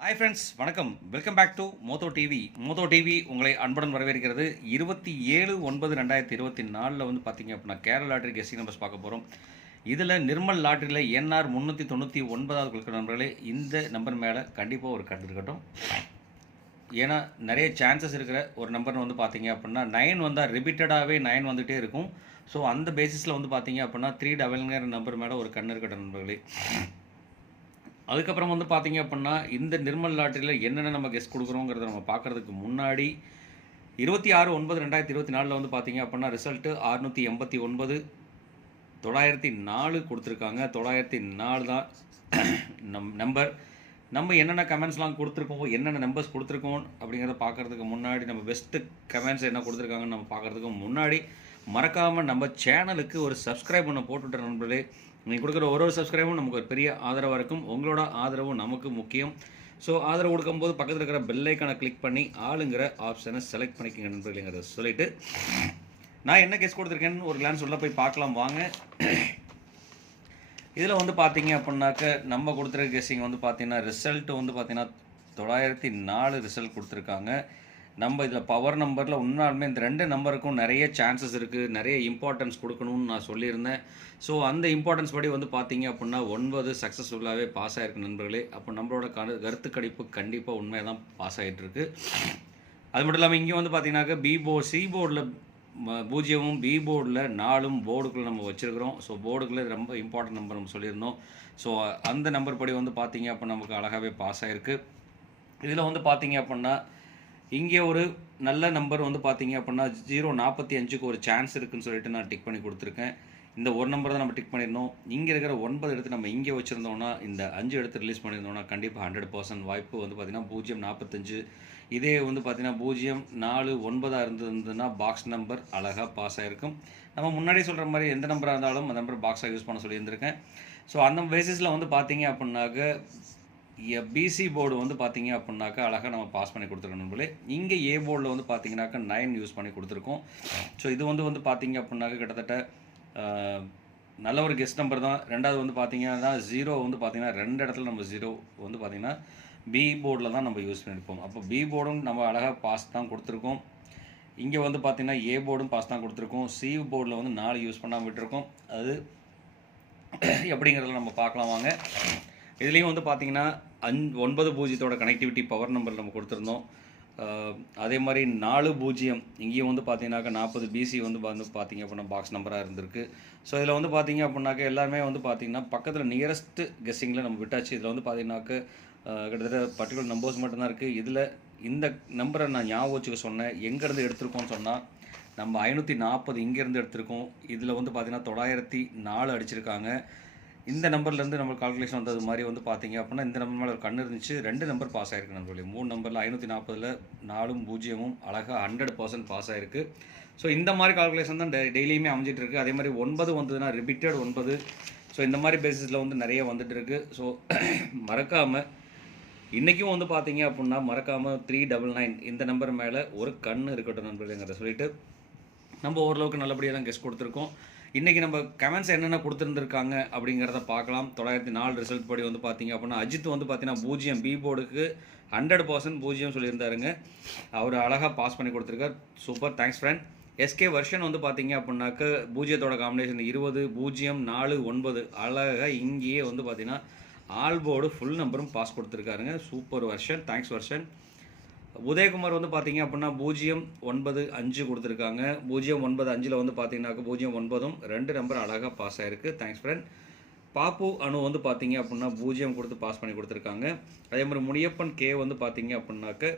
Hi friends வணக்கம். Welcome back to Motho TV Motho TV உங்களை அன்புடன் வரவேற்கிறது. இருபத்தி ஏழு ஒன்பது ரெண்டாயிரத்தி இருபத்தி நாலில் வந்து பார்த்தீங்க அப்படின்னா கேரள லாட்ரி கெஸ்டிங் நம்பர்ஸ் பார்க்க போகிறோம் இதில் நிர்மல் லாட்ரியில் என்ஆர் முந்நூற்றி தொண்ணூற்றி ஒன்பதாவது கொடுக்குற நம்பர்களே இந்த நம்பர் மேலே கண்டிப்பாக ஒரு கண்டு இருக்கட்டும். ஏன்னா நிறைய சான்சஸ் இருக்கிற ஒரு நம்பர்னு வந்து பார்த்தீங்க அப்படின்னா நைன் வந்தால் ரிப்பீட்டடாகவே நைன் வந்துகிட்டே இருக்கும். ஸோ அந்த பேசிஸில் வந்து பார்த்தீங்க அப்படின்னா த்ரீ டபுள்ங்கிற நம்பர் மேலே ஒரு கண்ணு இருக்கட்டும் நண்பர்களே. அதுக்கப்புறம் வந்து பார்த்தீங்க அப்படின்னா இந்த நிர்மல் லாட்டரியில் என்னென்ன நம்ம கெஸ்ட் கொடுக்குறோங்கிறத நம்ம பார்க்குறதுக்கு முன்னாடி இருபத்தி ஆறு ஒன்பது ரெண்டாயிரத்தி இருபத்தி நாலில் வந்து பார்த்தீங்க அப்படின்னா ரிசல்ட்டு அறுநூற்றி எண்பத்தி ஒன்பது தொள்ளாயிரத்தி நாலு கொடுத்துருக்காங்க. தொள்ளாயிரத்தி நாலு தான் நம் நம்பர் நம்ம என்னென்ன கமெண்ட்ஸ்லாம் கொடுத்துருக்கோம் என்னென்ன நம்பர்ஸ் கொடுத்துருக்கோம் அப்படிங்கிறத பார்க்குறதுக்கு முன்னாடி நம்ம பெஸ்ட்டு கமெண்ட்ஸ் என்ன கொடுத்துருக்காங்கன்னு நம்ம பார்க்குறதுக்கு முன்னாடி மறக்காமல் நம்ம சேனலுக்கு ஒரு சப்ஸ்கிரைப் பண்ண போட்டுவிட்ட நண்பர்களே. நீங்கள் கொடுக்குற ஒரு ஒரு சப்ஸ்கிரைபும் நமக்கு ஒரு பெரிய ஆதரவாக இருக்கும். உங்களோட ஆதரவும் நமக்கு முக்கியம். ஸோ ஆதரவு கொடுக்கும்போது பக்கத்தில் இருக்கிற பெல்லைக்கானை கிளிக் பண்ணி ஆளுங்கிற ஆப்ஷனை செலக்ட் பண்ணிக்கங்க நண்பர்களேங்கிறத சொல்லிவிட்டு நான் என்ன கேஸ் கொடுத்துருக்கேன்னு ஒரு கிளான்ஸ் சொல்ல போய் பார்க்கலாம் வாங்க. இதில் வந்து பார்த்தீங்க அப்படின்னாக்க நம்ம கொடுத்துருக்க கெஸ்ஸிங் வந்து பார்த்தீங்கன்னா ரிசல்ட் வந்து பார்த்தீங்கன்னா தொள்ளாயிரத்தி நாலு ரிசல்ட் கொடுத்துருக்காங்க. நம்ம இதில் பவர் நம்பரில் உண்மையாலுமே இந்த ரெண்டு நம்பருக்கும் நிறைய சான்சஸ் இருக்குது நிறைய இம்பார்ட்டன்ஸ் கொடுக்கணும்னு நான் சொல்லியிருந்தேன். ஸோ அந்த இம்பார்ட்டன்ஸ் படி வந்து பார்த்தீங்க அப்படின்னா ஒன்பது சக்ஸஸ்ஃபுல்லாகவே பாஸ் ஆகிருக்கு நண்பர்களே. அப்போ நம்மளோட கரு கருத்து கணிப்பு கண்டிப்பாக உண்மையாக தான் பாஸ் ஆகிட்டுருக்கு அது மட்டும் இல்லாமல் இங்கே வந்து பார்த்தீங்கன்னாக்க பி போர்டு சி போர்டில் பூஜ்ஜியமும் பி போர்டில் நாலும் போர்டுக்குள்ளே நம்ம வச்சுருக்கிறோம். ஸோ போர்டுக்குள்ளே ரொம்ப இம்பார்ட்டன்ட் நம்பர் நம்ம சொல்லியிருந்தோம். ஸோ அந்த நம்பர் படி வந்து பார்த்தீங்க அப்போ நமக்கு அழகாகவே பாஸ் ஆகிருக்கு இதில் வந்து பார்த்தீங்க அப்படின்னா இங்கே ஒரு நல்ல நம்பர் வந்து பார்த்தீங்க அப்படின்னா ஜீரோ நாற்பத்தி அஞ்சுக்கு ஒரு சான்ஸ் இருக்குன்னு சொல்லிட்டு நான் டிக் பண்ணி கொடுத்துருக்கேன். இந்த ஒரு நம்பர் தான் நம்ம டிக் பண்ணியிருந்தோம் இங்கே இருக்கிற ஒன்பது எடுத்து நம்ம இங்கே வச்சுருந்தோம்னா இந்த அஞ்சு எடுத்து ரிலீஸ் பண்ணியிருந்தோம்னா கண்டிப்பாக ஹண்ட்ரட் பர்சன்ட் வாய்ப்பு வந்து பார்த்திங்கன்னா பூஜ்ஜியம் நாற்பத்தஞ்சு இதே வந்து பார்த்திங்கன்னா பூஜ்ஜியம் நாலு ஒன்பதாக இருந்ததுன்னா பாக்ஸ் நம்பர் அழகாக பாஸ் ஆகிருக்கும் நம்ம முன்னாடி சொல்கிற மாதிரி எந்த நம்பராக இருந்தாலும் அந்த நம்பர் பாக்ஸாக யூஸ் பண்ண சொல்லியிருந்திருக்கேன். ஸோ அந்த பேசிஸில் வந்து பார்த்தீங்க அப்படின்னாக்க பிசி போர்டு வந்து பார்த்தீங்க அப்படின்னாக்கா அழகாக நம்ம பாஸ் பண்ணி கொடுத்துருக்கோம் நண்பர்களே. இங்கே ஏ போர்டில் வந்து பார்த்தீங்கன்னாக்கா நைன் யூஸ் பண்ணி கொடுத்துருக்கோம். ஸோ இது வந்து வந்து பார்த்தீங்க அப்படின்னாக்கா கிட்டத்தட்ட நல்ல ஒரு கெஸ்ட் நம்பர் தான். ரெண்டாவது வந்து பார்த்தீங்கன்னா ஜீரோ வந்து பார்த்தீங்கன்னா ரெண்டு இடத்துல நம்ம ஜீரோ வந்து பார்த்தீங்கன்னா பி போர்டில் தான் நம்ம யூஸ் பண்ணியிருப்போம் அப்போ பி போர்டும் நம்ம அழகாக பாஸ் தான் கொடுத்துருக்கோம். இங்கே வந்து பார்த்தீங்கன்னா ஏ போர்டும் பாஸ் தான் கொடுத்துருக்கோம். சி போர்டில் வந்து நாலு யூஸ் பண்ணாமல் விட்டுருக்கோம். அது எப்படிங்கிறத நம்ம பார்க்கலாம் வாங்க. இதுலேயும் வந்து பார்த்தீங்கன்னா அஞ் ஒன்பது பூஜ்ஜியத்தோட கனெக்டிவிட்டி பவர் நம்பர் நம்ம கொடுத்துருந்தோம். அதே மாதிரி நாலு பூஜ்ஜியம் இங்கேயும் வந்து பார்த்தீங்கன்னாக்கா நாற்பது பிசி வந்து வந்து பார்த்தீங்க அப்படின்னா பாக்ஸ் நம்பராக இருந்திருக்கு. ஸோ இதில் வந்து பார்த்தீங்க அப்படின்னாக்க எல்லாருமே வந்து பார்த்தீங்கன்னா பக்கத்தில் நியரஸ்ட் கெஸ்ஸிங்கில் நம்ம விட்டாச்சு. இதில் வந்து பார்த்தீங்கன்னாக்க கிட்டத்தட்ட பர்டிகுலர் நம்பர்ஸ் மட்டும்தான் இருக்குது இதில் இந்த நம்பரை நான் ஞாபகம் வச்சுக்க சொன்னேன். எங்கேருந்து எடுத்திருக்கோம்னு சொன்னால் நம்ம ஐநூற்றி நாற்பது இங்கேருந்து எடுத்திருக்கோம். இதில் வந்து பார்த்தீங்கன்னா தொள்ளாயிரத்தி நாலு அடிச்சிருக்காங்க. இந்த நம்பர்லேருந்து நம்ம கால்குலேஷன் வந்தது மாதிரி வந்து பார்த்தீங்க அப்படின்னா இந்த நம்பர் மேலே ஒரு கண் இருந்துச்சு. ரெண்டு நம்பர் பாஸ் ஆயிருக்கு நண்பர்களே. மூணு நம்பரில் ஐநூற்றி நாற்பதில் நாலும் பூஜ்ஜியமும் அழகாக ஹண்ட்ரட் பர்சன்ட் பாஸ் ஆயிருக்கு. ஸோ இந்த மாதிரி கால்குலேஷன் தான் டெ- டெய்லியுமே அமைஞ்சிட்டு இருக்கு அதே மாதிரி ஒன்பது வந்ததுன்னா ரிப்பீட்டட் ஒன்பது. ஸோ இந்த மாதிரி பேசிஸில் வந்து நிறைய வந்துட்டு இருக்கு ஸோ மறக்காமல் இன்றைக்கும் வந்து பார்த்தீங்க அப்படின்னா மறக்காமல் த்ரீ டபுள் நைன் இந்த நம்பர் மேலே ஒரு கண் இருக்கட்டும் நண்பர்களேங்கிறத சொல்லிட்டு நம்ம ஓரளவுக்கு நல்லபடியாக தான் கெஸ்ட் கொடுத்துருக்கோம். இன்றைக்கி நம்ம கமெண்ட்ஸ் என்னென்ன கொடுத்துருந்துருக்காங்க அப்படிங்கிறத பார்க்கலாம். தொள்ளாயிரத்தி நாலு ரிசல்ட் படி வந்து பார்த்தீங்க அப்படின்னா அஜித் வந்து பார்த்தீங்கன்னா பூஜ்ஜியம் பி போர்டுக்கு ஹண்ட்ரட் பர்சன்ட் பூஜ்ஜியம் சொல்லியிருந்தாருங்க. அவர் அழகாக பாஸ் பண்ணி கொடுத்துருக்கார். Super thanks friend SK version வந்து பார்த்தீங்க அப்படின்னாக்க பூஜ்ஜியத்தோட காம்பினேஷன் இருபது பூஜ்ஜியம் நாலு ஒன்பது. அழகாக இங்கேயே வந்து பார்த்தீங்கன்னா ஆல்போர்டு ஃபுல் நம்பரும் pass கொடுத்துருக்காருங்க. Super version thanks version Udayakumar வந்து பார்த்தீங்க அப்படின்னா பூஜ்ஜியம் ஒன்பது அஞ்சு கொடுத்துருக்காங்க. பூஜ்ஜியம் ஒன்பது அஞ்சில் வந்து பார்த்தீங்கன்னாக்க பூஜ்ஜியம் ஒன்பதும் ரெண்டு நம்பர் அழகாக பாஸ் ஆகிருக்கு தேங்க்ஸ் ஃப்ரெண்ட் பாப்பு அணு வந்து பார்த்தீங்க அப்படின்னா பூஜ்ஜியம் கொடுத்து பாஸ் பண்ணி கொடுத்துருக்காங்க. அதே மாதிரி முனியப்பன் கே வந்து பார்த்தீங்க அப்படின்னாக்க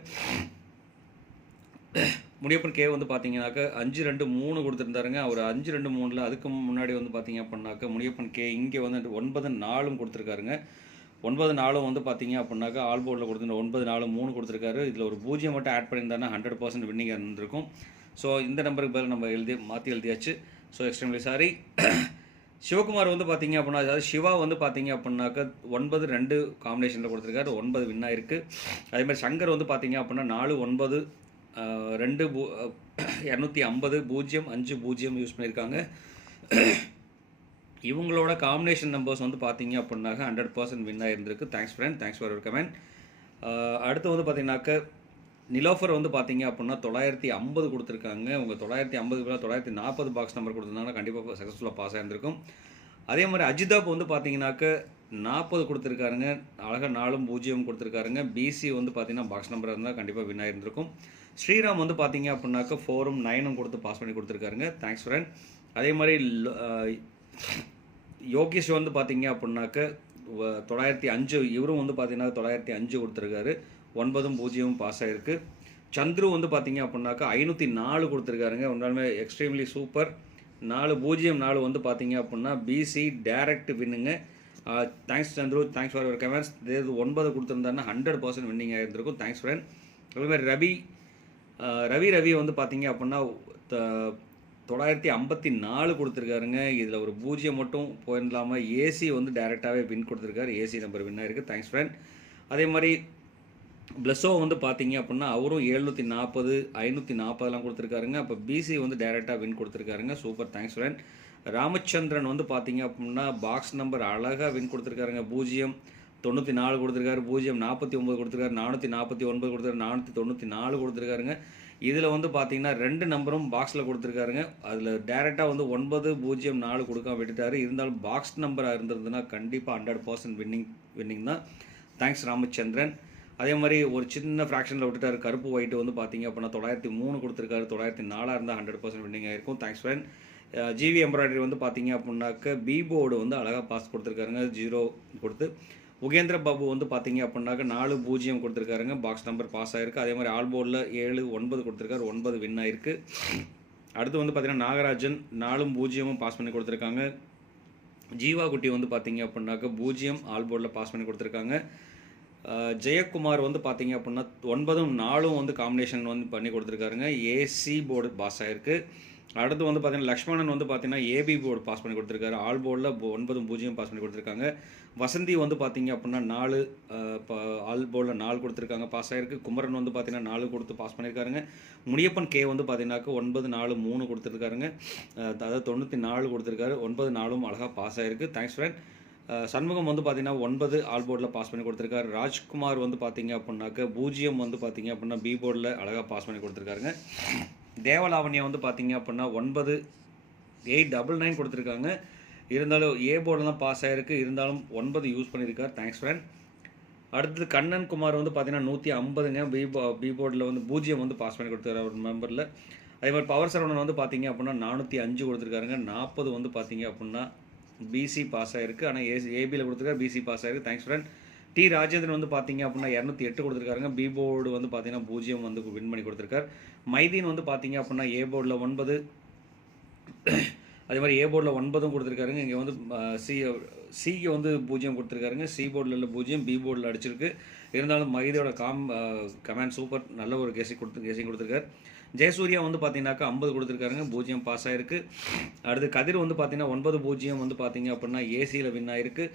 முனியப்பன் கே வந்து பார்த்தீங்கன்னாக்க அஞ்சு ரெண்டு மூணு கொடுத்துருந்தாருங்க. அவர் அஞ்சு ரெண்டு மூணில் அதுக்கு முன்னாடி வந்து பார்த்தீங்க அப்படின்னாக்க முனியப்பன் கே இங்கே வந்து ஒன்பது நாலும் கொடுத்துருக்காருங்க. ஒன்பது நாளும் வந்து பார்த்தீங்க அப்படின்னாக்கா ஆல் போர்டில் கொடுத்துருந்த ஒன்பது நாளும் மூணு கொடுத்துருக்காரு. இதில் ஒரு பூஜ்ஜியம் மட்டும் ஆட் பண்ணியிருந்தாருன்னா ஹண்ட்ரட் பர்சன்ட் வின்னிங் இருந்திருக்கும். ஸோ இந்த நம்பருக்கு பதில் நம்ம எழுதி மாற்றி எழுதியாச்சு. ஸோ எக்ஸ்ட்ரீம்லி சாரி சிவகுமார் வந்து பார்த்தீங்க அப்படின்னா அதாவது சிவா வந்து பார்த்தீங்க அப்படின்னாக்கா ஒன்பது ரெண்டு காம்பினேஷனில் கொடுத்துருக்காரு. ஒன்பது வின் ஆயிருக்கு. அதே மாதிரி சங்கர் வந்து பார்த்தீங்க அப்படின்னா நாலு ஒன்பது ரெண்டு பூ இரநூத்தி ஐம்பது பூஜ்ஜியம் அஞ்சு பூஜ்ஜியம் யூஸ் பண்ணியிருக்காங்க. இவங்களோட காம்பினேஷன் நம்பர்ஸ் வந்து பார்த்தீங்க அப்படின்னாக்க hundred percent win ஆகிருந்திருக்கு thanks friend thanks for your comment அடுத்து வந்து பார்த்தீங்கன்னாக்க நிலோஃபர் வந்து பார்த்தீங்க அப்படின்னா தொள்ளாயிரத்தி ஐம்பது கொடுத்துருக்காங்க. உங்கள் தொள்ளாயிரத்தி ஐம்பது பேர் தொள்ளாயிரத்தி நாற்பது பாக்ஸ் நம்பர் கொடுத்துருந்தாங்கன்னா கண்டிப்பாக சக்ஸஸ்ஃபுல்லாக பாஸ் ஆகிருந்திருக்கும் அதே மாதிரி அஜிதாப் வந்து பார்த்தீங்கன்னாக்க நாற்பது கொடுத்துருக்காருங்க. அழகாக நாலும் பூஜ்ஜியம் கொடுத்துருக்காருங்க. பிசி வந்து பார்த்தீங்கன்னா பாக்ஸ் நம்பர் இருந்தால் கண்டிப்பாக வின் ஆகிருந்திருக்கும் ஸ்ரீராம் வந்து பார்த்தீங்க அப்படின்னாக்க ஃபோரும் நைனும் கொடுத்து பாஸ் பண்ணி கொடுத்துருக்காருங்க. தேங்க்ஸ் ஃப்ரெண்ட் அதே மாதிரி யோகேஷ் வந்து பார்த்தீங்க அப்படின்னாக்க தொள்ளாயிரத்தி அஞ்சு இவரும் வந்து பார்த்தீங்கன்னா தொள்ளாயிரத்தி அஞ்சு கொடுத்துருக்காரு. ஒன்பதும் பூஜ்ஜியமும் பாஸ் ஆகிருக்கு சந்துரு வந்து பார்த்தீங்க அப்படின்னாக்கா ஐநூற்றி நாலு கொடுத்துருக்காருங்க. உண்மையாலுமே எக்ஸ்ட்ரீம்லி சூப்பர் நாலு பூஜ்ஜியம் நாலு வந்து பார்த்தீங்க அப்படின்னா BC direct வின்னுங்க thanks Chandru thanks for your comments இது ஒன்பது கொடுத்துருந்தாருன்னா ஹண்ட்ரட் பர்சன்ட் வின்னிங் ஆகிருந்திருக்கும் தேங்க்ஸ் ஃப்ரெண்ட் அதே மாதிரி ரவி ரவி ரவி வந்து பார்த்தீங்க அப்படின்னா த- தொள்ளாயிரத்தி ஐம்பத்தி நாலு கொடுத்துருக்காருங்க. இதில் ஒரு பூஜ்ஜியம் மட்டும் போயிடலாமல் ஏசி வந்து டைரெக்டாகவே வின் கொடுத்துருக்காரு. ஏசி நம்பர் வின் ஆயிருக்கு தேங்க்ஸ் ஃப்ரெண்ட் அதே மாதிரி ப்ளஸ்ஸோ வந்து பார்த்தீங்க அப்படின்னா அவரும் எழுநூற்றி நாற்பது ஐநூற்றி நாற்பதெல்லாம் கொடுத்துருக்காருங்க. அப்போ பிசி வந்து டைரெக்டாக வின் கொடுத்துருக்காருங்க. சூப்பர் தேங்க்ஸ் ஃப்ரெண்ட் ராமச்சந்திரன் வந்து பார்த்தீங்க அப்படின்னா பாக்ஸ் நம்பர் அழகாக வின் கொடுத்துருக்காருங்க. பூஜ்ஜியம் தொண்ணூற்றி நாலு கொடுத்துருக்காரு. பூஜ்ஜியம் நாற்பத்தி ஒம்பது கொடுத்துருக்காரு. நானூற்றி நாற்பத்தி ஒன்பது கொடுத்துருக்காரு. நானூற்றி தொண்ணூற்றி நாலு கொடுத்துருக்காருங்க. இதில் வந்து பார்த்தீங்கன்னா ரெண்டு நம்பரும் பாக்ஸில் கொடுத்துருக்காருங்க. அதில் டேரெக்டாக வந்து ஒன்பது பூஜ்ஜியம் நாலு கொடுக்காம விட்டுட்டாரு. இருந்தாலும் பாக்ஸ் நம்பராக இருந்திருந்ததுன்னா கண்டிப்பாக ஹண்ட்ரட் பர்சன்ட் வின்னிங் வின்னிங் தான். தேங்க்ஸ் ராமச்சந்திரன். அதே மாதிரி ஒரு சின்ன ஃப்ராக்ஷனில் விட்டுட்டாரு. கருப்பு ஒயிட் வந்து பார்த்தீங்க அப்படின்னா தொள்ளாயிரத்தி மூணு கொடுத்துருக்காரு. தொள்ளாயிரத்தி நாலாக இருந்தால் ஹண்ட்ரட் பர்சன்ட் வின்னிங் ஆயிருக்கும். தேங்க்ஸ் ஃப்ரெண்ட் ஜிவி எம்ப்ராய்டரி வந்து பார்த்தீங்க அப்படின்னாக்க பிபோர்டு வந்து அழகாக பாஸ் கொடுத்துருக்காருங்க. ஜீரோ கொடுத்து. உகேந்திர பாபு வந்து பார்த்தீங்க அப்படின்னாக்க நாலு பூஜ்ஜியம் கொடுத்துருக்காருங்க. பாக்ஸ் நம்பர் பாஸ் ஆகிருக்கு அதே மாதிரி ஆல் போர்டில் ஏழு ஒன்பது கொடுத்துருக்காரு. ஒன்பது வின் ஆயிருக்கு. அடுத்து வந்து பார்த்தீங்கன்னா நாகராஜன் நாலும் பூஜ்ஜியமும் பாஸ் பண்ணி கொடுத்துருக்காங்க. ஜீவா குட்டி வந்து பார்த்தீங்க அப்படின்னாக்க பூஜ்ஜியம் ஆல் போர்டில் பாஸ் பண்ணி கொடுத்துருக்காங்க. ஜெயக்குமார் வந்து பார்த்தீங்க அப்படின்னா ஒன்பதும் நாலும் வந்து காம்பினேஷன் வந்து பண்ணி கொடுத்துருக்காருங்க. ஏசி போர்டு பாஸ் ஆகிருக்கு அடுத்து வந்து பார்த்தீங்கன்னா லக்ஷ்மணன் வந்து பார்த்தீங்கன்னா ஏபி போர்டு பாஸ் பண்ணி கொடுத்துருக்காரு. ஆல் போர்டில் ஒன்பதும் பூஜ்ஜியம் பாஸ் பண்ணி கொடுத்துருக்காங்க. வசந்தி வந்து பார்த்தீங்க அப்படின்னா நாலு ஆல் போர்டில் நாலு கொடுத்துருக்காங்க. பாஸ் ஆகிருக்கு குமரன் வந்து பார்த்தீங்கன்னா நாலு கொடுத்து பாஸ் பண்ணியிருக்காருங்க முனியப்பன் கே வந்து பார்த்தீங்கன்னாக்க ஒன்பது நாலு மூணு கொடுத்துருக்காருங்க. அதாவது தொண்ணூற்றி நாலு கொடுத்துருக்காரு. ஒன்பது நாலும் அழகாக பாஸ் ஆகிருக்கு தேங்க்ஸ் ஃப்ரெண்ட் சண்முகம் வந்து பார்த்தீங்கன்னா ஒன்பது ஆல் போர்டில் பாஸ் பண்ணி கொடுத்துருக்காரு. ராஜ்குமார் வந்து பார்த்தீங்க அப்படின்னாக்க பூஜ்ஜியம் வந்து பார்த்தீங்க அப்படின்னா பி போர்டில் அழகாக பாஸ் பண்ணி கொடுத்துருக்காருங்க. தேவலாவண்யா வந்து பார்த்தீங்க அப்படின்னா ஒன்பது எயிட் டபுள் நைன் கொடுத்துருக்காங்க. இருந்தாலும் ஏ போர்டெலாம் பாஸ் ஆகிருக்கு இருந்தாலும் ஒன்பது யூஸ் பண்ணியிருக்கார். தேங்க்ஸ் ஃப்ரெண்ட் அடுத்தது கண்ணன் குமார் வந்து பார்த்தீங்கன்னா நூற்றி ஐம்பதுங்க. பி பி போர்டில் வந்து பூஜ்ஜியம் வந்து பாஸ் பண்ணி கொடுத்துருக்காரு ஒரு மெம்பரில் அதே மாதிரி பவர் சரவணன் வந்து பார்த்தீங்க அப்படின்னா நானூற்றி அஞ்சு கொடுத்துருக்காருங்க. நாற்பது வந்து பார்த்தீங்க அப்படின்னா பிசி பாஸ் ஆகிருக்கு ஆனால் ஏசி ஏபியில் கொடுத்துருக்காரு. பிசி பாஸ் ஆகிருக்கு தேங்க்ஸ் ஃப்ரெண்ட் டி ராஜேந்திரன் வந்து பார்த்தீங்க அப்படின்னா இரநூத்தி எட்டு கொடுத்துருக்காருங்க. பி போர்டு வந்து பார்த்தீங்கன்னா பூஜ்ஜியம் வந்து வின் பண்ணி கொடுத்துருக்காரு. மைதீன் வந்து பார்த்தீங்க அப்படின்னா ஏ போர்டில் ஒன்பது. அதே மாதிரி ஏ போர்டில் ஒன்பதும் கொடுத்துருக்காருங்க. இங்கே வந்து சி சிக்கு வந்து பூஜ்ஜியம் கொடுத்துருக்காருங்க. சி போர்டில் உள்ள பூஜ்ஜியம் பி போர்டில் அடிச்சிருக்கு. இருந்தாலும் மைதியோட காம் கமெண்ட் சூப்பர் நல்ல ஒரு கேசிங் கொடுத்து கேசிங் கொடுத்துருக்காரு. ஜெயசூர்யா வந்து பார்த்தீங்கன்னாக்கா ஐம்பது கொடுத்துருக்காருங்க. பூஜ்ஜியம் பாஸ் ஆயிருக்கு. அடுத்து கதிர் வந்து பார்த்தீங்கன்னா ஒன்பது பூஜ்ஜியம் வந்து பார்த்தீங்க அப்படின்னா ஏசியில் வின் ஆயிருக்கு.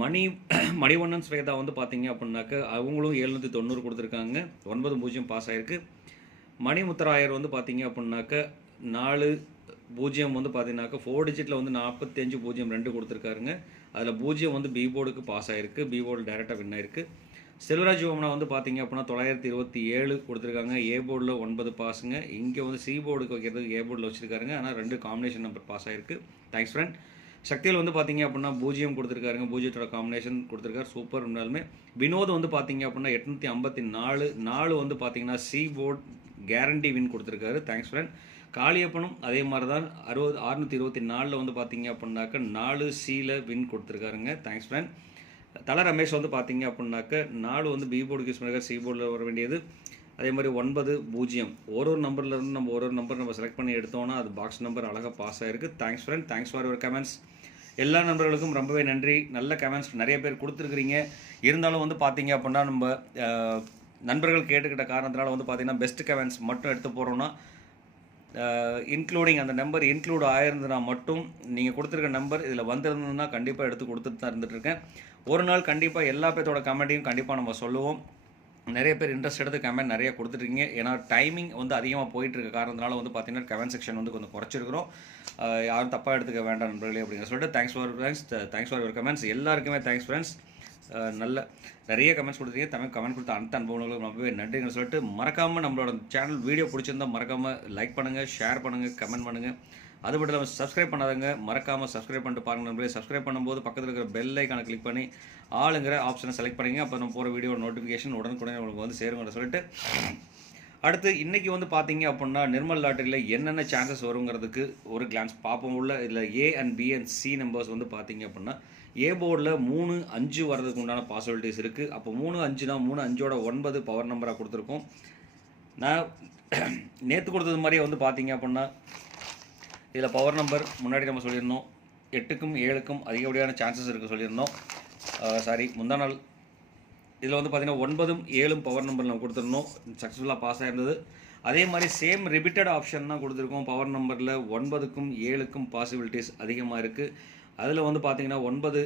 மணி மணிவண்ணன் ஸ்வேதா வந்து பார்த்தீங்க அப்படின்னாக்க அவங்களும் எழுநூற்றி தொண்ணூறு கொடுத்துருக்காங்க. ஒன்பது பூஜ்ஜியம் பாஸ் ஆயிருக்கு. மணிமுத்தராயர் வந்து பார்த்தீங்க அப்படின்னாக்க நாலு பூஜ்ஜியம் வந்து பார்த்தீங்கன்னாக்க ஃபோர் டிஜிட்டில் வந்து நாற்பத்தஞ்சு பூஜ்ஜியம் ரெண்டு கொடுத்துருக்காருங்க. அதில் பூஜ்ஜியம் வந்து பி போர்டுக்கு பாஸ் ஆயிருக்கு. பி போர்டு டேரெக்டாக வின் ஆயிருக்கு. செல்வராஜ் ஓமனா வந்து பார்த்தீங்க அப்படின்னா தொள்ளாயிரத்தி இருபத்தி ஏழு கொடுத்துருக்காங்க. ஏ போர்டில் ஒன்பது பாஸுங்க இங்கே வந்து சி போர்டுக்கு வைக்கிறதுக்கு ஏ போர்டில் வச்சுருக்காருங்க. ஆனால் ரெண்டு காம்பினேஷன் நம்பர் பாஸ் ஆயிருக்கு. தேங்க்ஸ் ஃப்ரெண்ட் சக்தியில் வந்து பார்த்தீங்க அப்படின்னா பூஜ்ஜியம் கொடுத்துருக்காருங்க. பூஜ்ஜியத்தோட காம்பினேஷன் கொடுத்துருக்காரு. சூப்பர் இருந்தாலுமே வினோத் வந்து பார்த்தீங்க அப்படின்னா எட்நூற்றி ஐம்பத்தி நாலு நாலு வந்து பார்த்தீங்கன்னா சி போர்ட் கேரண்டி வின் கொடுத்துருக்காரு. தேங்க்ஸ் ஃப்ரெண்ட் காளியப்பனும் அதே மாதிரி தான் அறுபது அறுநூற்றி இருபத்தி நாலில் வந்து பார்த்தீங்க அப்படின்னாக்க நாலு சியில் வின் கொடுத்துருக்காருங்க. தேங்க்ஸ் ஃப்ரெண்ட் தல ரமேஷ் வந்து பார்த்தீங்க அப்படின்னாக்க நாலு வந்து பி போர்டு யூஸ் பண்ணிருக்காரு. சி போர்டில் வர வேண்டியது அதே மாதிரி ஒன்பது பூஜ்ஜியம். ஒரு ஒரு நம்பர்லேருந்து நம்ம ஒரு ஒரு நம்பர் நம்ம செலக்ட் பண்ணி எடுத்தோம்னா அது பாக்ஸ் நம்பர் அழகாக பாஸ் ஆகிருக்கு thanks friend thanks for your comments எல்லா நண்பர்களுக்கும் ரொம்பவே நன்றி. நல்ல கமெண்ட்ஸ் நிறைய பேர் கொடுத்துருக்குறீங்க. இருந்தாலும் வந்து பார்த்தீங்க அப்படின்னா நம்ம நண்பர்கள் கேட்டுக்கிட்ட காரணத்தினால வந்து பார்த்தீங்கன்னா பெஸ்ட் கமெண்ட்ஸ் மட்டும் எடுத்து போகிறோன்னா இன்க்ளூடிங் அந்த நம்பர் இன்க்ளூட் ஆயிருந்ததுனா மட்டும் நீங்கள் கொடுத்துருக்க நம்பர் இதில் வந்திருந்ததுன்னா கண்டிப்பாக எடுத்து கொடுத்துட்டு தான் இருந்துட்டுருக்கேன் ஒரு நாள் கண்டிப்பாக எல்லா பேர்த்தோட கமெண்ட்டையும் கண்டிப்பாக நம்ம சொல்லுவோம். நிறைய பேர் இன்ட்ரெஸ்ட் எடுத்து கமெண்ட் நிறைய கொடுத்துருக்கீங்க ஏன்னா டைமிங் வந்து அதிகமாக போயிட்டுருக்க காரணத்தினால வந்து பார்த்தீங்கன்னா கமெண்ட் செக்ஷன் வந்து கொஞ்சம் குறைச்சிருக்கிறோம். யாரும் தப்பாக எடுத்துக்க வேண்டாம் நண்பர்களே அப்படின்னு சொல்லிட்டு thanks for friends thanks for your comments எல்லாருக்குமே தேங்க்ஸ் ஃப்ரெண்ட்ஸ் நல்ல நிறைய கமெண்ட்ஸ் கொடுத்தீங்க தமிழ் கமெண்ட் கொடுத்த அனைத்து அனுபவங்களுக்கு ரொம்பவே நன்றிங்கன்னு சொல்லிட்டு மறக்காமல் நம்மளோட சேனல் வீடியோ பிடிச்சிருந்தா மறக்காமல் லைக் பண்ணுங்கள் ஷேர் பண்ணுங்கள் கமெண்ட் பண்ணுங்கள் அது மட்டும் இல்லாமல் சப்ஸ்கிரைப் பண்ணாதவங்க மறக்காமல் சப்ஸ்கிரைப் பண்ணிட்டு பாருங்க நண்பர்களே. சப்ஸ்கிரைப் பண்ணும்போது பக்கத்தில் இருக்கிற பெல் ஐக்கானை கிளிக் பண்ணி ஆளுங்கிற ஆப்ஷனை செலக்ட் பண்ணிங்க. அப்போ நம்ம போகிற வீடியோ நோட்டிஃபிகேஷன் உடனுக்குடனே உங்களுக்கு வந்து சேருங்கிற சொல்லிட்டு. அடுத்து இன்றைக்கி வந்து பார்த்தீங்க அப்படின்னா நிர்மல் லாட்டரியில் என்னென்ன சான்சஸ் வருங்கிறதுக்கு ஒரு கிளான்ஸ் பார்ப்போம். உள்ள இதில் A and B and C numbers வந்து பார்த்தீங்க அப்படின்னா ஏ போர்டில் மூணு அஞ்சு வர்றதுக்கு உண்டான பாசிபிலிட்டிஸ் இருக்குது அப்போ மூணு அஞ்சுனா மூணு அஞ்சோட ஒன்பது பவர் நம்பராக கொடுத்துருக்கோம். நான் நேற்று கொடுத்தது மாதிரியே வந்து பார்த்தீங்க அப்படின்னா இதில் பவர் நம்பர் முன்னாடி நம்ம சொல்லியிருந்தோம். எட்டுக்கும் ஏழுக்கும் அதிகப்படியான சான்சஸ் இருக்குது சொல்லியிருந்தோம். சாரி முந்தா நாள். இதில் வந்து பார்த்தீங்கன்னா ஒன்பதும் ஏழும் பவர் நம்பர் நம்ம கொடுத்துருந்தோம். சக்ஸஸ்ஃபுல்லாக பாஸ் ஆகிருந்தது அதே மாதிரி சேம் ரிப்பீட்டட் ஆப்ஷன் தான் கொடுத்துருக்கோம். பவர் நம்பரில் ஒன்பதுக்கும் ஏழுக்கும் பாசிபிலிட்டிஸ் அதிகமாக இருக்குது அதில் வந்து பார்த்திங்கன்னா ஒன்பது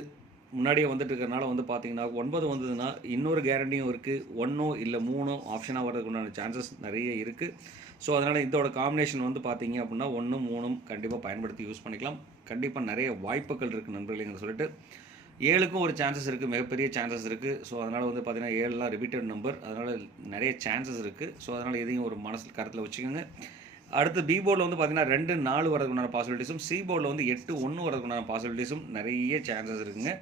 முன்னாடியே வந்துட்டு இருக்கிறனால வந்து பார்த்தீங்கன்னா ஒன்பது வந்ததுன்னா இன்னொரு கேரண்டியும் இருக்குது ஒன்றோ இல்லை மூணோ ஆப்ஷனாக வர்றதுக்கு உண்டான சான்சஸ் நிறைய இருக்குது ஸோ அதனால் இதோட காம்பினேஷன் வந்து பார்த்தீங்க அப்படின்னா ஒன்றும் மூணும் கண்டிப்பாக பயன்படுத்தி யூஸ் பண்ணிக்கலாம். கண்டிப்பாக நிறைய வாய்ப்புகள் இருக்குது நண்பர்களேங்கிற சொல்லிட்டு. ஏழுக்கும் ஒரு சான்சஸ் இருக்குது மிகப்பெரிய சான்சஸ் இருக்குது ஸோ அதனால் வந்து பார்த்திங்கன்னா ஏழுலாம் ரிப்பீட்டட் நம்பர் அதனால் நிறைய சான்சஸ் இருக்குது ஸோ அதனால் இதையும் ஒரு மனசில் கருத்தில் வச்சுக்கோங்க. அடுத்து பி போர்டில் வந்து பார்த்திங்கன்னா ரெண்டு நாலு வரதுக்குண்டான பாசிபிலிட்டிஸும் சி போர்டில் வந்து எட்டு ஒன்று வரதுக்குண்டான பாசிபிலிட்டிஸும் நிறைய சான்சஸ் இருக்குங்க.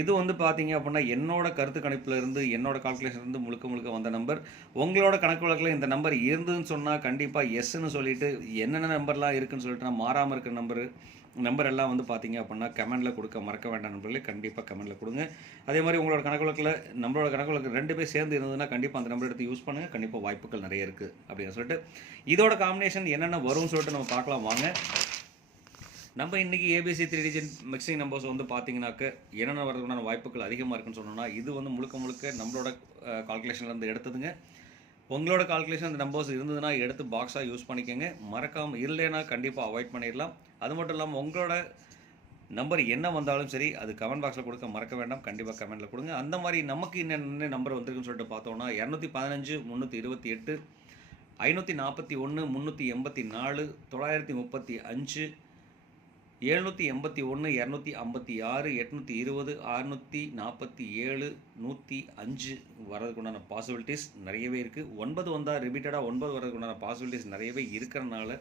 இது வந்து பார்த்தீங்க அப்படின்னா என்னோட கருத்து கணிப்பிலிருந்து என்னோட கால்குலேஷன்லேருந்து முழுக்க முழுக்க வந்த நம்பர் உங்களோட கணக்கு வழக்கில் இந்த நம்பர் இருந்ததுன்னு சொன்னால் கண்டிப்பாக எஸ்ன்னு சொல்லிட்டு என்னென்ன நம்பர்லாம் இருக்குன்னு சொல்லிட்டு நான் மாறாமல் இருக்கிற நம்பர் நம்பர் எல்லாம் வந்து பார்த்தீங்க அப்படின்னா கமெண்டில் கொடுக்க மறக்க வேண்டாம் நம்பர்களே கண்டிப்பாக கமெண்டில் கொடுங்க. அதே மாதிரி உங்களோட கணக்கு வழக்கில் நம்மளோட கணக்கு வழக்கு ரெண்டு பேர் சேர்ந்து இருந்ததுன்னா கண்டிப்பாக அந்த நம்பர் எடுத்து யூஸ் பண்ணுங்கள் கண்டிப்பாக வாய்ப்புகள் நிறைய இருக்குது அப்படின்னு சொல்லிட்டு. இதோட காம்பினேஷன் என்னென்ன வரும்னு சொல்லிட்டு நம்ம பார்க்கலாம். வாங்க. நம்ம இன்றைக்கி ABC three digit mixing numbers வந்து பார்த்தீங்கன்னாக்க என்னென்ன வரதுக்கான வாய்ப்புகள் அதிகமாக இருக்குன்னு சொன்னோம்னா இது வந்து முழுக்க முழுக்க நம்மளோட கால்குலேஷன்லேருந்து எடுத்ததுங்க. உங்களோட கால்குலேஷன் அந்த நம்பர்ஸ் இருந்ததுன்னா எடுத்து பாக்ஸாக யூஸ் பண்ணிக்கோங்க. மறக்காமல் இல்லைன்னா கண்டிப்பாக அவாய்ட் பண்ணிடலாம். அது மட்டும் இல்லாமல் உங்களோட நம்பர் என்ன வந்தாலும் சரி அது கமெண்ட் பாக்ஸில் கொடுக்க மறக்க வேண்டாம். கண்டிப்பாக கமெண்ட்டில் கொடுங்க. அந்த மாதிரி நமக்கு என்னென்ன நம்பர் வந்திருக்குன்னு சொல்லிட்டு பார்த்தோம்னா இரநூத்தி பதினஞ்சு முந்நூற்றி இருபத்தி எட்டு ஐநூற்றி நாற்பத்தி ஒன்று முந்நூற்றி எண்பத்தி நாலு தொள்ளாயிரத்தி முப்பத்தி அஞ்சு எழுநூற்றி எண்பத்தி ஒன்று இரநூத்தி ஐம்பத்தி ஆறு எட்நூற்றி இருபது அறுநூற்றி நாற்பத்தி ஏழு நூற்றி அஞ்சு வரதுக்குண்டான பாசிபிலிட்டிஸ் நிறையவே இருக்குது ஒன்பது வந்தால் ரிப்பீட்டடாக ஒன்பது வரதுக்குண்டான பாசிபிலிட்டிஸ் நிறையவே இருக்கிறனால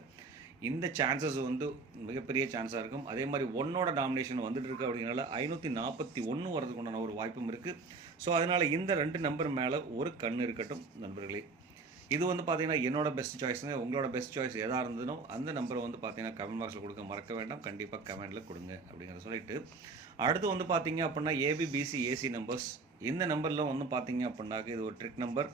இந்த சான்சஸ் வந்து மிகப்பெரிய சான்ஸாக இருக்கும். அதே மாதிரி ஒன்னோட டாமினேஷன் வந்துட்டு இருக்கு அப்படிங்கிறனால ஐநூற்றி நாற்பத்தி ஒன்று வர்றதுக்குண்டான ஒரு வாய்ப்பும் இருக்குது ஸோ அதனால் இந்த ரெண்டு நம்பர் மேலே ஒரு கண் இருக்கட்டும் நண்பர்களே. இது வந்து பார்த்தீங்கன்னா என்னோட பெஸ்ட் சாய்ஸுங்க உங்களோட பெஸ்ட் சாய்ஸ் எதாக இருந்ததுனோ அந்த நம்பரை வந்து பார்த்தீங்கன்னா கமெண்ட் பாக்ஸில் கொடுக்க மறக்க வேண்டாம். கண்டிப்பாக கமெண்ட்டில் கொடுங்க அப்படிங்கிறத சொல்லிட்டு. அடுத்து வந்து பார்த்தீங்க அப்படின்னா ஏபிபிசி ஏசி நம்பர்ஸ் இந்த நம்பரில் வந்து பார்த்தீங்க அப்படின்னாக்க இது ஒரு ட்ரிக் நம்பர்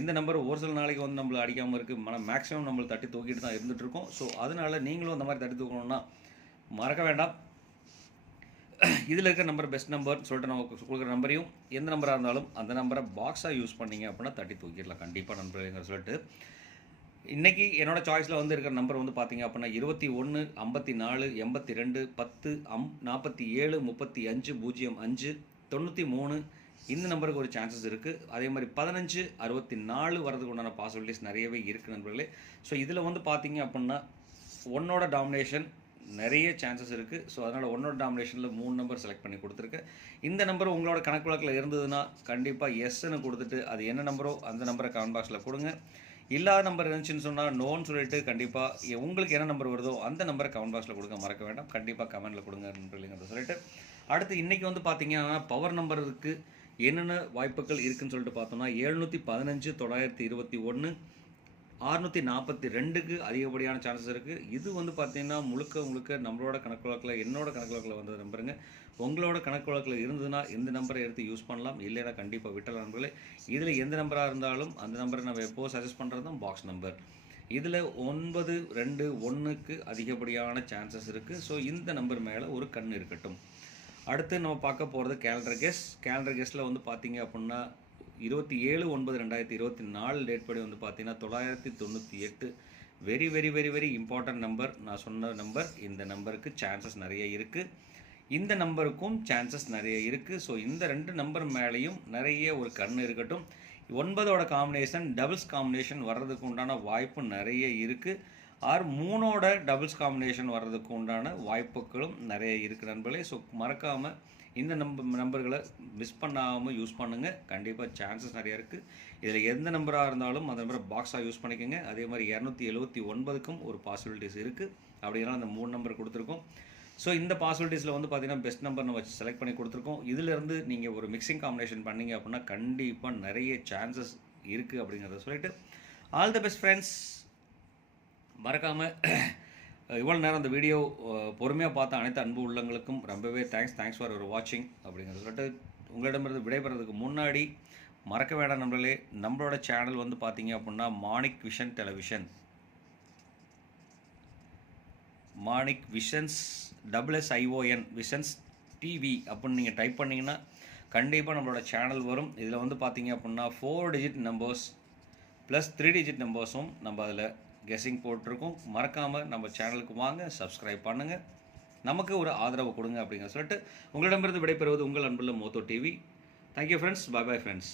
இந்த நம்பர் ஒரு சில நாளைக்கு வந்து நம்மளை அடிக்காமல் இருக்குது மன மேக்ஸிமம் நம்மளை தட்டி தூக்கிட்டு தான் இருந்துகிட்ருக்கோம் ஸோ அதனால நீங்களும் அந்த மாதிரி தட்டி தூக்கணும்னா மறக்க வேண்டாம். இதில் இருக்கிற நம்பர் பெஸ்ட் நம்பர் சொல்லிட்டு நம்ம கொடுக்குற நம்பரையும் எந்த நம்பராக இருந்தாலும் அந்த நம்பரை பாக்ஸாக யூஸ் பண்ணீங்க அப்படின்னா தட்டி தூக்கிடலாம். கண்டிப்பாக நண்பர்கள்ங்கிற சொல்லிட்டு. இன்றைக்கி என்னோட சாய்ஸில் வந்து இருக்கிற நம்பர் வந்து பார்த்தீங்க அப்படின்னா இருபத்தி ஒன்று ஐம்பத்தி நாலு எண்பத்தி ரெண்டு பத்து அம் நாற்பத்தி ஏழு முப்பத்தி அஞ்சு பூஜ்ஜியம் அஞ்சு தொண்ணூற்றி மூணு இந்த நம்பருக்கு ஒரு சான்சஸ் இருக்குது அதே மாதிரி பதினஞ்சு அறுபத்தி நாலு வரதுக்கு உண்டான பாசிபிலிட்டிஸ் நிறையவே இருக்குது நண்பர்களே. ஸோ இதில் வந்து பார்த்தீங்க அப்படின்னா ஒன்னோட டாமினேஷன் நிறைய சான்சஸ் இருக்குது ஸோ அதனால் ஒன்னோட டாமினேஷனில் மூணு நம்பர் செலக்ட் பண்ணி கொடுத்துருக்கேன் இந்த நம்பர் உங்களோட கணக்கு வழக்கில் இருந்ததுன்னா கண்டிப்பாக எஸ்ன்னு கொடுத்துட்டு அது என்ன நம்பரோ அந்த நம்பரை கமெண்ட் பாக்ஸில் கொடுங்க. இல்லாத நம்பர் இருந்துச்சுன்னு சொன்னால் நோன்னு சொல்லிட்டு கண்டிப்பாக உங்களுக்கு என்ன நம்பர் வருதோ அந்த நம்பரை கமெண்ட் பாக்ஸில் கொடுக்க மறக்க வேண்டாம். கண்டிப்பாக கமெண்ட்டில் கொடுங்க நண்பர்கள்ங்கிறத சொல்லிட்டு. அடுத்து இன்றைக்கி வந்து பார்த்தீங்கன்னா பவர் நம்பருக்கு என்னென்ன வாய்ப்புகள் இருக்குன்னு சொல்லிட்டு பார்த்தோம்னா எழுநூற்றி பதினஞ்சு தொள்ளாயிரத்தி இருபத்தி ஒன்று அறுநூற்றி நாற்பத்தி ரெண்டுக்கு அதிகப்படியான சான்சஸ் இருக்குது இது வந்து பார்த்திங்கன்னா முழுக்க முழுக்க நம்மளோட கணக்கு வழக்கில் என்னோட கணக்கு வழக்கில் வந்தது நம்பருங்க உங்களோட கணக்கு வழக்கில் இருந்ததுன்னா இந்த நம்பரை எடுத்து யூஸ் பண்ணலாம். இல்லைன்னா கண்டிப்பாக விட்டலாம் நண்பர்களே. இதில் எந்த நம்பராக இருந்தாலும் அந்த நம்பரை நம்ம எப்போது சஜஸ்ட் பண்ணுறது தான் பாக்ஸ் நம்பர் இதில் ஒன்பது ரெண்டு ஒன்றுக்கு அதிகப்படியான சான்சஸ் இருக்குது ஸோ இந்த நம்பர் மேலே ஒரு கண் இருக்கட்டும். அடுத்து நம்ம பார்க்க போகிறது கேலண்டர் கெஸ் கேலண்டர் கெஸ்ட்டில் வந்து பார்த்தீங்க அப்படின்னா இருபத்தி ஏழு ஒன்பது ரெண்டாயிரத்தி இருபத்தி நாலு டேட் படி வந்து பார்த்தீங்கன்னா தொள்ளாயிரத்தி தொண்ணூற்றி எட்டு. Very very very very important number நான் சொன்ன நம்பர் இந்த நம்பருக்கு சான்சஸ் நிறைய இருக்குது இந்த நம்பருக்கும் சான்சஸ் நிறைய இருக்குது ஸோ இந்த ரெண்டு நம்பர் மேலேயும் நிறைய ஒரு கண் இருக்கட்டும். ஒன்பதோட காம்பினேஷன் டபுள்ஸ் காம்பினேஷன் வர்றதுக்கு உண்டான வாய்ப்பு நிறைய இருக்குது ஆர் மூணோட டபுள்ஸ் காம்பினேஷன் வர்றதுக்கு உண்டான வாய்ப்புகளும் நிறைய இருக்குது நண்பர்களே. ஸோ மறக்காமல் இந்த நம்ப நம்பர்களை மிஸ் பண்ணாமல் யூஸ் பண்ணுங்கள் கண்டிப்பாக சான்சஸ் நிறைய இருக்குது இதில் எந்த நம்பராக இருந்தாலும் அந்த நம்பரை பாக்ஸாக யூஸ் பண்ணிக்கோங்க. அதே மாதிரி இரநூத்தி எழுபத்தி ஒன்பதுக்கும் ஒரு பாசிபிலிட்டிஸ் இருக்குது அப்படின்னா அந்த மூணு நம்பர் கொடுத்துருக்கோம். ஸோ இந்த பாசிபிலிட்டிஸில் வந்து பார்த்தீங்கன்னா பெஸ்ட் நம்பர் நம்ம செலக்ட் பண்ணி கொடுத்துருக்கோம். இதிலேருந்து நீங்கள் ஒரு மிக்சிங் காம்பினேஷன் பண்ணீங்க அப்படின்னா கண்டிப்பாக நிறைய சான்சஸ் இருக்குது அப்படிங்கிறத சொல்லிட்டு ஆல் த பெஸ்ட் ஃப்ரெண்ட்ஸ் மறக்காமல் இவ்வளோ நேரம் அந்த வீடியோ பொறுமையாக பார்த்த அனைத்து அன்பு உள்ளங்களுக்கும் ரொம்பவே தேங்க்ஸ் தேங்க்ஸ் ஃபார் ஒரு வாட்சிங் அப்படிங்கிறது சொல்லிட்டு உங்களிடமிருந்து விடைபெறதுக்கு முன்னாடி மறக்க வேண்டாம் நம்மளே நம்மளோட சேனல் வந்து பார்த்தீங்க அப்படின்னா Manik vision television Manik visions double S ION visions TV அப்படின்னு நீங்கள் டைப் பண்ணிங்கன்னா கண்டிப்பாக நம்மளோட சேனல் வரும். இதில் வந்து பார்த்தீங்க அப்படின்னா four digit numbers plus three digit நம்பர்ஸும் நம்ம அதில் கெஸ்ஸிங் போட்டிருக்கோம். மறக்காமல் நம்ம சேனலுக்கு வாங்க சப்ஸ்கிரைப் பண்ணுங்கள் நமக்கு ஒரு ஆதரவு கொடுங்க அப்படிங்கிற சொல்லிட்டு உங்களிடமிருந்து விடைபெறுவது உங்கள் அன்புள்ள Motho TV. Thank you friends bye bye friends